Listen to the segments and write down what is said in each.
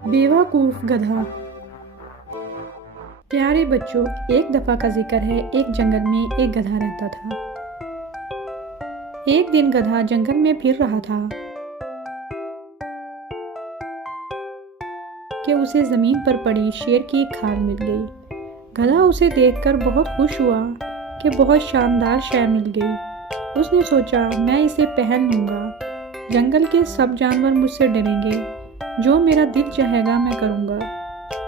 बेवकूफ गधा। प्यारे बच्चों, एक दफा का जिक्र है, एक जंगल में एक गधा रहता था। एक दिन गधा जंगल में फिर रहा था कि उसे जमीन पर पड़ी शेर की एक खाल मिल गई। गधा उसे देखकर बहुत खुश हुआ कि बहुत शानदार शय मिल गई। उसने सोचा, मैं इसे पहन लूंगा। जंगल के सब जानवर मुझसे डरेंगे, जो मेरा दिल चाहेगा मैं करूंगा।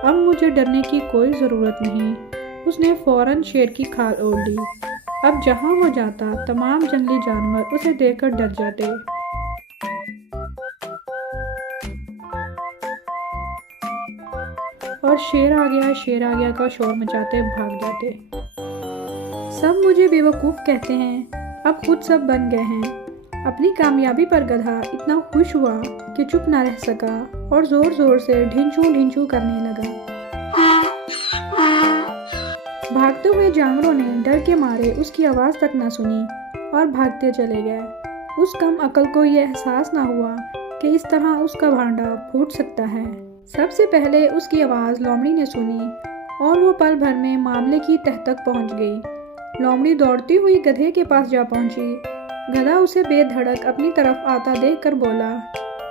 अब मुझे डरने की कोई ज़रूरत नहीं। उसने फौरन शेर की खाल ओढ़ ली। अब जहां वो जाता, तमाम जंगली जानवर उसे देखकर डर जाते। और शेर आ गया का शोर मचाते भाग जाते। सब मुझे बेवकूफ़ कहते हैं, अब खुद सब बन गए हैं। अपनी कामयाबी पर गधा इतना खुश हुआ कि चुप ना रह सका और जोर जोर से ढिंचू ढिंचू करने लगा। भागते हुए जानवरों ने डर के मारे उसकी आवाज़ तक ना सुनी और भागते चले गए। उस कम अकल को यह एहसास ना हुआ कि इस तरह उसका भांडा फूट सकता है। सबसे पहले उसकी आवाज़ लोमड़ी ने सुनी और वो पल भर में मामले की तह तक पहुंच गई। लोमड़ी दौड़ती हुई गधे के पास जा पहुंची। गधा उसे बेधड़क अपनी तरफ आता देखकर बोला,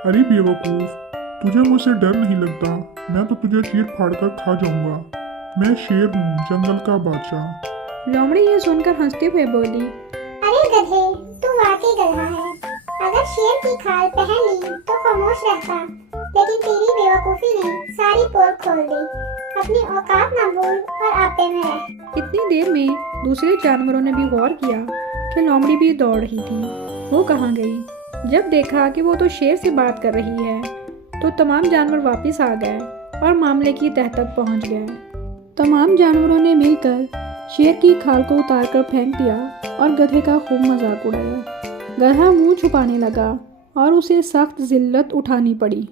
अरे बेवकूफ, तुझे मुझसे डर नहीं लगता? मैं तो तुझे चीर फाड़ कर खा जाऊंगा। मैं शेर हूँ, जंगल का बादशाह। लोमड़ी ये सुनकर हंसते हुए बोली, अरे गधे, तू वाकई गधा है। अगर शेर की खाल पहन ली तो खामोश रहता, लेकिन तेरी बेवकूफी ने सारी पोल खोल दी। अपनी औकात ना भूल और आपे में रह। इतनी देर में दूसरे जानवरों ने भी गौर किया कि लोमड़ी भी दौड़ रही थी। वो कहाँ गई? जब देखा कि वो तो शेर से बात कर रही है, तो तमाम जानवर वापस आ गए और मामले की तह तक पहुंच गए। तमाम जानवरों ने मिलकर शेर की खाल को उतारकर फेंक दिया और गधे का खूब मजाक उड़ाया। गधा मुंह छुपाने लगा और उसे सख्त जिल्लत उठानी पड़ी।